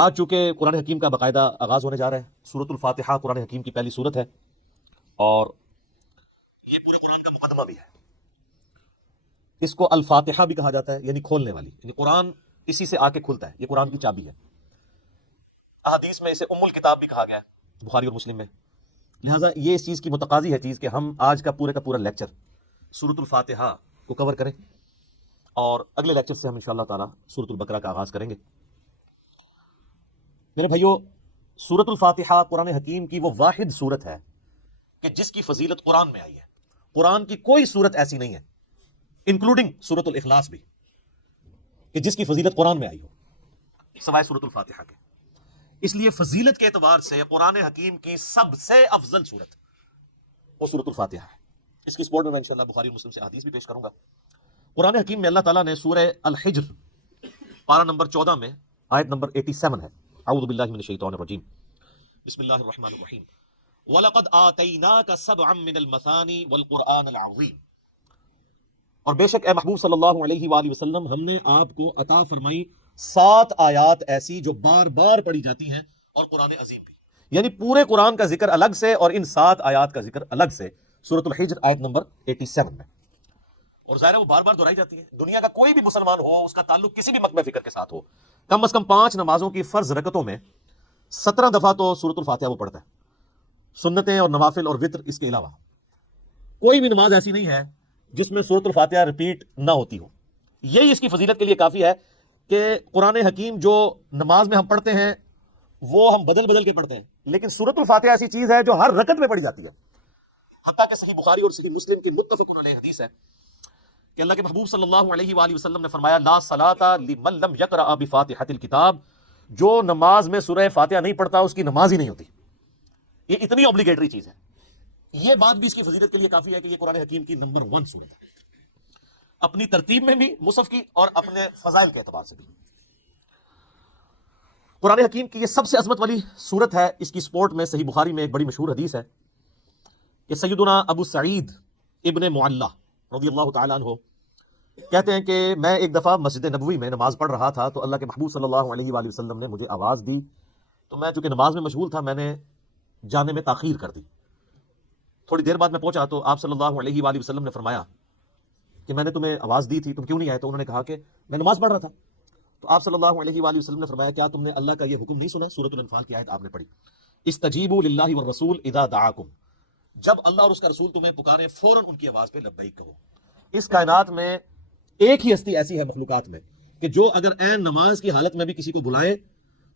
آج چونکہ قرآن حکیم کا باقاعدہ آغاز ہونے جا رہا ہے، سورۃ الفاتحہ قرآن حکیم کی پہلی سورت ہے اور یہ پورے قرآن کا مقدمہ بھی ہے۔ اس کو الفاتحہ بھی کہا جاتا ہے، یعنی کھولنے والی، یعنی قرآن اسی سے آ کے کھلتا ہے، یہ قرآن کی چابی ہے۔ احادیث میں اسے ام الکتاب بھی کہا گیا ہے، بخاری اور مسلم میں۔ لہٰذا یہ اس چیز کی متقاضی ہے چیز کہ ہم آج کا پورا لیکچر سورۃ الفاتحہ کو کور کریں، اور اگلے لیکچر سے ہم انشاءاللہ تعالی سورۃ البقرہ کا آغاز کریں گے۔ میرے بھائیو، سورۃ الفاتحہ قرآن حکیم کی وہ واحد سورت ہے کہ جس کی فضیلت قرآن میں آئی ہے۔ قرآن کی کوئی سورت ایسی نہیں ہے، انکلوڈنگ سورۃ الاخلاص بھی، کہ جس کی فضیلت قرآن میں آئی ہو سوائے سورۃ الفاتحہ کے۔ اس لیے فضیلت کے اعتبار سے قرآن حکیم کی سب سے افضل سورت وہ سورۃ الفاتحہ ہے۔ اس کی سپورٹ میں انشاءاللہ بخاری اور مسلم سے حدیث بھی پیش کروں گا۔ قرآن حکیم میں اللہ تعالیٰ نے سورہ الحجر پارہ نمبر 14 میں آیت نمبر 87 ہے، اعوذ باللہ من الشیطان الرجیم، بسم اللہ الرحمن الرحیم، وَلَقَدْ آتَيْنَاكَ سَبْعًا مِّنَ الْمَثَانِي وَالْقُرْآنَ الْعَظِيمِ، اور بے شک اے محبوب صلی اللہ علیہ وآلہ وسلم ہم نے آپ کو عطا فرمائی 7 آیات ایسی جو بار بار پڑھی جاتی ہیں، اور قرآن عظیم بھی، یعنی پورے قرآن کا ذکر الگ سے اور ان 7 آیات کا ذکر الگ سے سورۃ الحجر آیت نمبر 87 میں۔ اور ظاہر ہے وہ بار بار دہرائی جاتی ہے۔ دنیا کا کوئی بھی مسلمان ہو، اس کا تعلق کسی بھی مقام فکر کے ساتھ ہو، کم از کم 5 نمازوں کی فرض رکعتوں میں 17 دفعہ تو سورۃ الفاتحہ وہ پڑھتا ہے، سنتیں اور نوافل اور وتر اس کے علاوہ۔ کوئی بھی نماز ایسی نہیں ہے جس میں سورۃ الفاتحہ ریپیٹ نہ ہوتی ہو۔ یہی اس کی فضیلت کے لیے کافی ہے کہ قرآن حکیم جو نماز میں ہم پڑھتے ہیں وہ ہم بدل بدل کے پڑھتے ہیں، لیکن سورۃ الفاتحہ ایسی چیز ہے جو ہر رکعت میں پڑھی جاتی ہے۔ حتیٰ کہ صحیح بخاری اور صحیح مسلم کی متفق علیہ حدیث ہے کہ اللہ کے محبوب صلی اللہ علیہ وآلہ وسلم نے فرمایا، لا صلاۃ لمن لم یقرأ بفاتحۃ الکتاب، جو نماز میں سورہ فاتحہ نہیں پڑھتا اس کی نماز ہی نہیں ہوتی۔ یہ اتنی اوبلیگیٹری چیز ہے۔ یہ بات بھی اس کی فضیلت کے لیے کافی ہے کہ یہ قرآن حکیم کی نمبر 1 سورت ہے، اپنی ترتیب میں بھی مصحف کی اور اپنے فضائل کے اعتبار سے بھی۔ قرآن حکیم کی یہ سب سے عظمت والی سورت ہے۔ اس کی سپورٹ میں صحیح بخاری میں ایک بڑی مشہور حدیث ہے کہ سیدنا ابو سعید ابن معلہ رضی اللہ تعالیٰ عنہ کہتے ہیں کہ میں ایک دفعہ مسجد نبوی میں نماز پڑھ رہا تھا تو اللہ کے محبوب صلی اللہ علیہ وآلہ وسلم نے مجھے آواز دی، تو میں چونکہ نماز میں مشغول تھا میں نے جانے میں تاخیر کر دی۔ تھوڑی دیر بعد میں پہنچا تو آپ صلی اللہ علیہ وآلہ وسلم نے فرمایا کہ میں نے تمہیں آواز دی تھی، تم کیوں نہیں آئے؟ تو انہوں نے کہا کہ میں نماز پڑھ رہا تھا۔ تو آپ صلی اللہ علیہ وآلہ وسلم نے فرمایا، کیا تم نے اللہ کا یہ حکم نہیں سنا؟ سورۃ الانفال کی آیت آپ نے پڑھی، استجیبوا للہ والرسول اذا دعاکم، جب اللہ اور اس کا رسول تمہیں پکارے فوراً ان کی آواز پہ لبیک کہو۔ اس کائنات میں ایک ہی ہستی ایسی ہے مخلوقات میں کہ جو اگر عین نماز کی حالت میں بھی کسی کو بلائے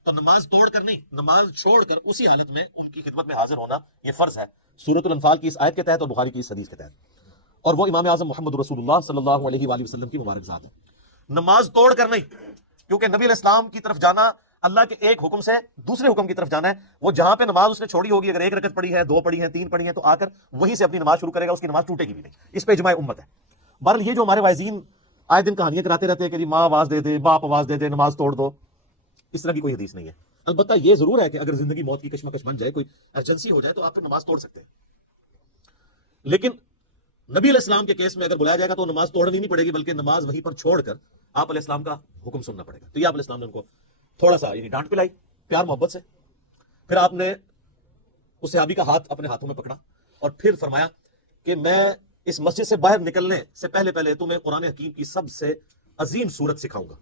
تو نماز توڑ کر نہیں، نماز چھوڑ کر اسی حالت میں ان کی خدمت میں حاضر ہونا یہ فرض ہے، سورۃ الانفال کی اس آیت کے تحت اور بخاری کی اس حدیث کے تحت۔ اور وہ امام اعظم محمد رسول اللہ صلی اللہ علیہ وآلہ وسلم کی مبارک ذات ہے۔ نماز توڑ کر نہیں، کیونکہ نبی علیہ السلام کی طرف جانا اللہ کے ایک حکم سے دوسرے حکم کی طرف جانا ہے۔ وہ جہاں پہ نماز اس نے چھوڑی ہوگی، اگر 1 رکعت پڑھی ہے، 2 پڑھی ہیں، 3 پڑھی ہیں، تو آ کر وہیں سے اپنی نماز شروع کرے گا، اس کی نماز ٹوٹے گی بھی نہیں۔ اس پہ اجماع امت ہے۔ بہرحال یہ جو ہمارے واعظین آئے دن کہانیاں کراتے رہتے ہیں کہ جی ماں آواز دے دے، باپ آواز دے دے، نماز توڑ دو، اس طرح کی کوئی حدیث نہیں ہے۔ البتہ یہ ضرور ہے کہ اگر زندگی موت کی کشمکش بن جائے، کوئی ایمرجنسی ہو جائے، تو آپ پھر نماز توڑ سکتے ہیں، لیکن نبی علیہ السلام کے کیس میں اگر بلایا جائے گا تو نماز توڑنی نہیں پڑے گی، بلکہ نماز وہیں پر چھوڑ کر آپ علیہ السلام کا حکم سننا پڑے گا۔ تو یہ آپ علیہ السلام نے ان کو تھوڑا سا یعنی ڈانٹ پلائی پیار محبت سے، پھر آپ نے اس صحابی کا ہاتھ اپنے ہاتھوں میں پکڑا اور پھر فرمایا کہ میں اس مسجد سے باہر نکلنے سے پہلے تمہیں قرآن حکیم کی سب سے عظیم سورت سکھاؤں گا۔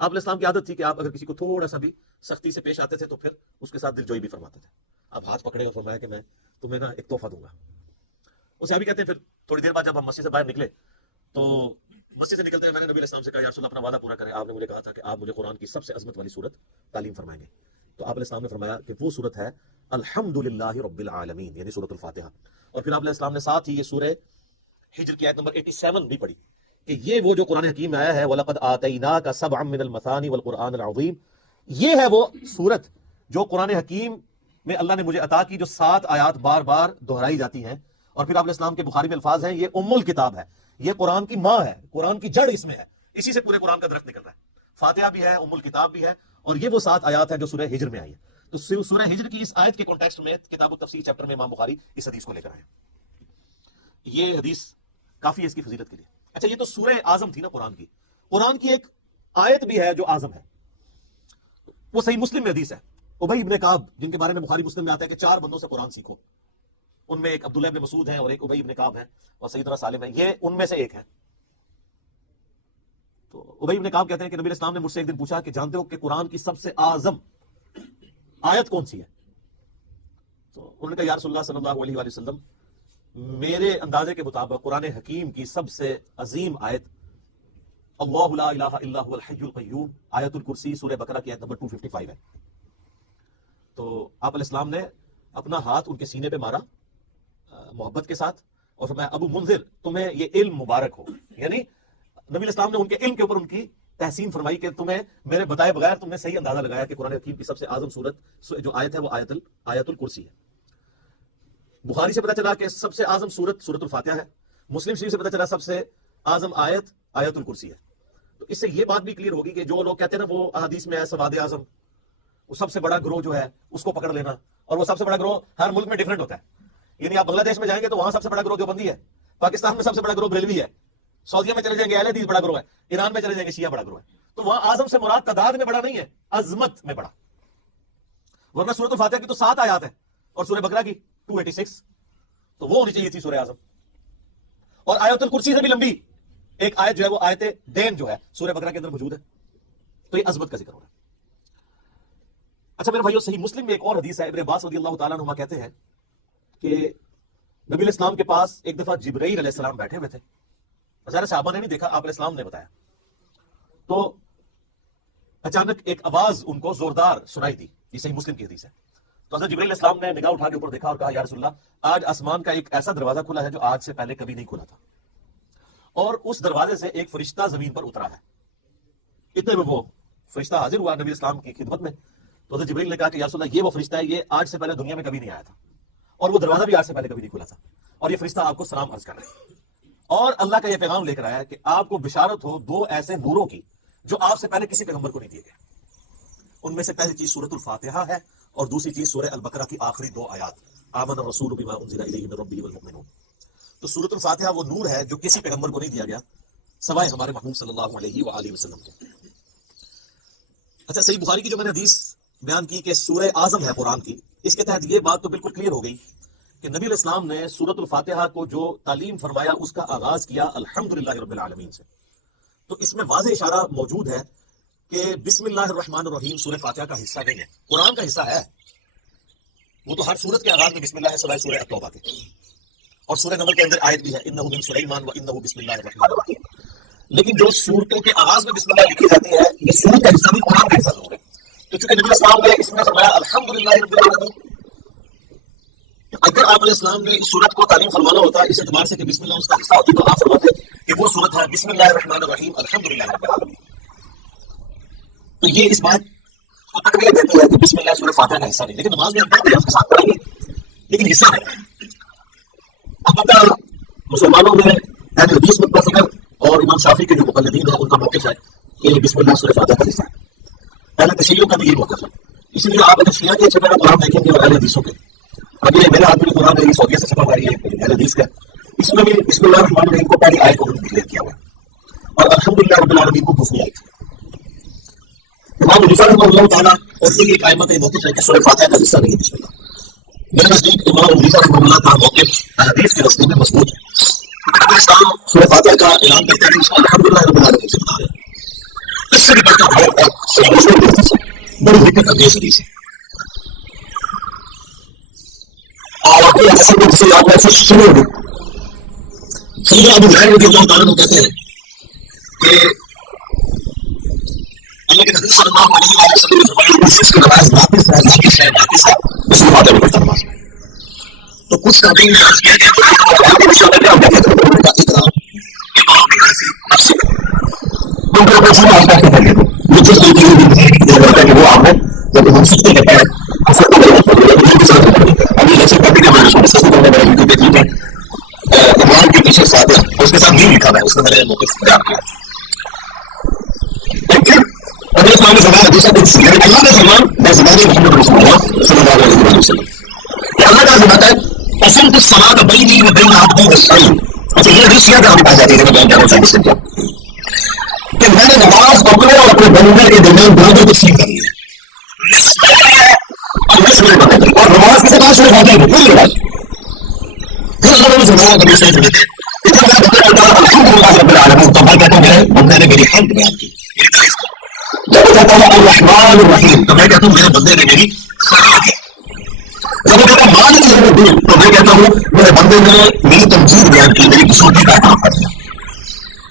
آپ علیہ السلام کی عادت تھی کہ آپ اگر کسی کو تھوڑا سا بھی سختی سے پیش آتے تھے تو پھر اس کے ساتھ دل جوئی بھی فرماتے تھے۔ آپ ہاتھ پکڑے اور فرمایا کہ میں تمہیں نا ایک تحفہ دوں گا۔ وہ صحابی کہتے ہیں پھر تھوڑی دیر بعد جب ہم مسجد سے باہر نکلے تو مسجد سے نکلتے ہیں میں نے نبی علیہ السلام سے کہا، یا رسول اللہ اپنا وعدہ پورا کریں، آپ نے مجھے کہا تھا کہ آپ مجھے قرآن کی سب سے عظمت والی سورت تعلیم فرمائیں گے۔ تو آپ علیہ السلام نے فرمایا کہ وہ سورت ہے الحمدللہ رب العالمین، یعنی سورۃ الفاتحہ۔ اور پھر آپ علیہ السلام نے ساتھ ہی یہ سورہ ہجر کی آیت نمبر 87 بھی پڑھی کہ یہ وہ جو قرآن حکیم میں آیا ہے وَلَقَدْ آتَيْنَاكَ سَبْعًا مِّنَ الْمَثَانِي وَالْقُرْآنِ الْعَظِيمِ، یہ ہے وہ سورت جو قرآن حکیم میں اللہ نے مجھے عطا کی، جو 7 آیات بار بار دہرائی جاتی ہیں۔ اور پھر آپ علیہ السلام کے بخاری میں الفاظ ہیں، یہ ام الکتاب ہے، یہ قرآن کی ماں ہے، قرآن کی جڑ اس میں ہے، اسی سے پورے قرآن کا درخت نکل رہا ہے۔ فاتحہ بھی ہے، ام الکتاب بھی ہے، اور یہ وہ 7 آیات ہیں جو سورہ ہجر میں آئی ہیں۔ تو سورہ ہجر کی اس آیت کے کانٹیکسٹ میں کتاب التفسیر چیپٹر میں امام بخاری اس حدیث کو لے کر آئے۔ یہ حدیث کافی ہے اس کی فضیلت کے لیے۔ اچھا، یہ تو سورہ اعظم تھی نا قرآن کی، قرآن کی ایک آیت بھی ہے جو اعظم ہے۔ وہ صحیح مسلم میں حدیث ہے. ابی ابن کعب جن کے بارے میں بخاری مسلم میں آتا ہے کہ 4 بندوں سے قرآن سیکھو، ان میں ایک عبداللہ ابن مسعود ہیں اور ایک ابی ابن کعب ہیں اور سیدنا سالم ہے، یہ ان میں سے ایک ہے. تو ابی ابن کعب کہتے ہیں کہ نبی علیہ السلام نے مجھ سے ایک دن پوچھا کہ جانتے ہو کہ قرآن کی سب سے اعظم آیت کون سی ہے؟ تو انہوں نے کہا یا رسول اللہ صلی اللہ علیہ وآلہ وسلم، میرے اندازے کے مطابق قرآن حکیم کی سب سے عظیم آیت اللہ لا الہ الا هو الحی القیوم آیت الکرسی سورہ بقرہ کی آیت نمبر 255 ہے. تو آپ علیہ السلام نے اپنا ہاتھ ان کے سینے پہ مارا محبت کے ساتھ اور فرمایا ابو منذر تمہیں یہ علم مبارک ہو. یعنی نبی علیہ السلام نے ان کے علم کے اوپر ان کی تحسین فرمائی کہ تمہیں میرے بتائے بغیر تم نے صحیح اندازہ لگایا کہ قرآن حکیم کی سب سے اعظم سورت جو آیت ہے وہ آیت الکرسی ہے. بخاری سے پتہ چلا کہ سب سے اعظم سورت سورت الفاتحہ ہے. مسلم شریف سے پتہ چلا سب سے اعظم آیت آیت الکرسی ہے. تو اس سے یہ بات بھی کلیئر ہوگی کہ جو لوگ کہتے ہیں نا وہ احادیث میں ہے سواد اعظم، وہ سب سے بڑا گروہ جو ہے اس کو پکڑ لینا، اور وہ سب سے بڑا گروہ ہر ملک میں ڈیفرنٹ ہوتا ہے. یعنی آپ بنگلہ دیش میں جائیں گے تو وہاں سب سے بڑا گروہ دیوبندی ہے، پاکستان میں سب سے بڑا گروہ بریلوی ہے، سعودیہ میں چلے جائیں گے اہل حدیث بڑا گروہ ہے، ایران میں چلے جائیں گے شیعہ بڑا گروہ ہے. تو وہاں اعظم سے مراد تعداد میں بڑا نہیں ہے، عظمت میں بڑا. ورنہ سورۃ الفاتحہ کی تو 7 آیات ہیں اور سورہ بقرہ کی 286، تو وہ ہونی چاہیے تھی سورہ اعظم. اور آیت الکرسی سے بھی لمبی ایک آیت جو ہے وہ آیت دین جو ہے سورہ بقرہ کے اندر موجود ہے. تو یہ عظمت کا ذکر ہو رہا ہے. اچھا میرے بھائیو، صحیح مسلم میں ایک اور حدیث ہے، ابن عباس رضی اللہ تعالیٰ عنہما کہتے ہیں کہ نبی علیہ السلام کے پاس ایک دفعہ جبرائیل علیہ السلام بیٹھے ہوئے تھے. ظاہر صحابہ نے نہیں دیکھا، آپ علیہ السلام نے بتایا. تو اچانک ایک آواز ان کو زوردار سنائی دی. یہ صحیح مسلم کی حدیث ہے. تو حضرت جبرائیل علیہ السلام نے نگاہ اٹھا کے اوپر دیکھا اور کہا یا رسول اللہ، آج آسمان کا ایک ایسا دروازہ کھلا ہے جو آج سے پہلے کبھی نہیں کھلا تھا، اور اس دروازے سے ایک فرشتہ زمین پر اترا ہے. اتنے میں وہ فرشتہ حاضر ہوا نبی اسلام کی خدمت میں. تو حضرت جبرائیل نے کہا کہ یا رسول اللہ، یہ وہ فرشتہ ہے، یہ آج سے پہلے دنیا میں کبھی نہیں آیا تھا، اور وہ دروازہ بھی آج سے پہلے کبھی نہیں کھلا تھا، اور یہ فرشتہ آپ کو سلام عرض کر رہا ہے اور اللہ کا یہ پیغام لے کر آیا ہے کہ آپ کو بشارت ہو 2 ایسے نوروں کی جو آپ سے پہلے کسی پیغمبر کو نہیں دیے گئے. ان میں سے پہلی چیز سورۃ الفاتحہ ہے اور دوسری چیز سورہ البقرہ کی آخری 2 آیات آمن الرسول بما انزل الیہ من ربہ والمؤمنون. تو سورۃ الفاتحہ وہ نور ہے جو کسی پیغمبر کو نہیں دیا گیا سوائے ہمارے محبوب صلی اللہ علیہ وآلہ وسلم کے. اچھا، صحیح بخاری کی جو میں نے حدیث بیان کی کہ سورہ اعظم ہے قرآن کی، اس کے تحت یہ بات تو بالکل کلیئر ہو گئی کہ نبی علیہ السلام نے سورۃ الفاتحہ کو جو تعلیم فرمایا اس کا آغاز کیا الحمدللہ رب العالمین سے. تو اس میں واضح اشارہ موجود ہے کہ بسم اللہ الرحمن الرحیم سورہ فاتحہ کا حصہ نہیں ہے، قرآن کا حصہ ہے. وہ تو ہر سورت کے آغاز میں بسم اللہ ہے سوائے سورہ التوبہ کے، اور سورہ نمل کے اندر آیت بھی ہے انہ من سلیمان وانہ بسم اللہ الرحمن الرحیم. لیکن جو سورتوں کے آغاز میں بسم اللہ لکھی جاتی ہے یہ سورت کا حصہ بھی قرآن کا حصہ ضرور ہے. تو چونکہ نبی السلام نے اس میں فرمایا الحمدللہ رب العالمین، اگر آپ علیہ السلام نے اس سورت کو تعلیم فرمانا ہوتا اس اعتبار سے کہ بسم اللہ اس کا حصہ ہوتی تو آپ فرماتے کہ وہ سورت ہے بسم اللہ الرحمن الرحیم الحمدللہ رب العالمین. تو یہ اس بات کو تقویت دیتی ہے کہ بسم اللہ سورہ فاتحہ کا حصہ نہیں، لیکن نماز میں ہم پڑھتے ہیں اس کے ساتھ پڑھیں گے لیکن حصہ نہیں. البتہ مسلمانوں میں اہل حدیث مطلب فکر اور امام شافعی کے جو مقلدین ہیں ان کا موقف ہے کہ بسم اللہ سورہ فاتحہ کا حصہ ہے. اہل تشیعوں کا بھی یہ موقف ہے. اسی لیے آپ اگر شیعہ کے چھپے ہوئے قرآن دیکھیں گے اور اہل حدیثوں کے، اب یہ میرے ہاتھ میں قرآن ہے، یہ سعودیہ سے چھپا ہوا ہے اہل حدیث کا، اس میں بھی بسم اللہ الرحمن الرحیم کو پہلی آیت کو انہوں نے ڈکلیئر کیا ہوا اور الحمدللہ رب العالمین کو دوسری آیت. امام حنیفہ رحمہ اللہ تعالیٰ اور ایک ائمہ کا موقف ہے کہ سورہ فاتحہ کا حصہ نہیں ہے بسم اللہ. میرے نزدیک امام حنیفہ رحمہ اللہ کا موقف حدیث کی روشنی میں مضبوط ہے. اسلام سورہ فاتحہ کا اعلان کرتے ہیں اس کو الحمدللہ رب العالمین سے بتا رہے ہیں. اس سے بھی بڑھ کر بڑی دقت انگیز حدیث ہے. اور جسے آپ ایسے شروع ہوگی سیدنا ابو ہریرہ رضی اللہ تعالیٰ عنہ کہتے ہیں کہ اللہ کے نبی صلی اللہ علیہ وسلم نے فرمایا جس کی نماز ناقص ہے اس کو فاتحہ نہیں پڑھتا نماز میں. تو کچھ تابعین نے عرض کیا کہ آپ کے نشانہ کیا ہوتا ہے کہ ان کا اقرار امام بناسی نفسی ان کو کچھ نہیں آتا ہے یہ چیز ایک یہ ہوتا ہے کہ وہ آپ نے جب ہم سکتے کہتے ہیں افراد کو ان کے ساتھ ابھی جیسے کبھی کے بارے میں سستی کرنے والے ویڈیو دیکھ لیجیے عمران کے پیچھے فاتحہ اس کے ساتھ نہیں لکھا ہے، اس میں میں نے موقف بیان کیا. لیکن ابھی اسلام نے فرمایا دوسرا کچھ یعنی اللہ کا فرمان میں زبان محمد رسول اللہ صلی اللہ علیہ وسلم کہ اللہ کا فرمان ہے قسمت الصلاۃ بینی و بین عبدی والشعیب. اچھا یہ حدیث کیا کہاں پائی جاتی ہے؟ میں بیان کرنا چاہوں اس سے کہ میں نے نماز اپنے اور اپنے بندے کے درمیان برابر تقسیم کر لی ہے. نماز میں کھاتے ہیں پوری نماز پھر اللہ نے فرمایا نبی صلی اللہ علیہ وسلم اتنا میں بندے کہتا ہوں الحمدللہ رب العالمین تو میں کہتا ہوں میرے بندے نے میری حمد بیان کی میری تعریف کی جب میں کہتا ہوں الرحمن الرحیم تو میں کہتا ہوں میرے بندے نے میری سراہ کی جب میں کہتا ہوں مالک یوم الدین تو میں کہتا ہوں میرے بندے نے میری تمجید بیان کی میری کسوٹی کا احترام کر دیا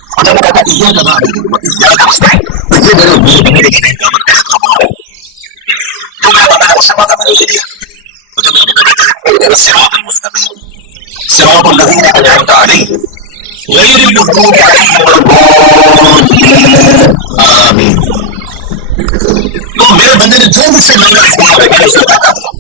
اور جب میں کہتا ہوں ایاک نعبد و ایاک نستعین تو یہ میرے بندے کے لیے قیامت کا احترام ہے جو میرے بندے نے مجھے وعدہ میرے لیے تو جب میرے بندے نے کہا صراط المستقیم صراط الذین انعمت علیہم غیر المغضوب علیہم ولا الضالین آمین تو میرے بندے نے جو مجھ سے مانگا ہے میں نے اسے عطا کر دیا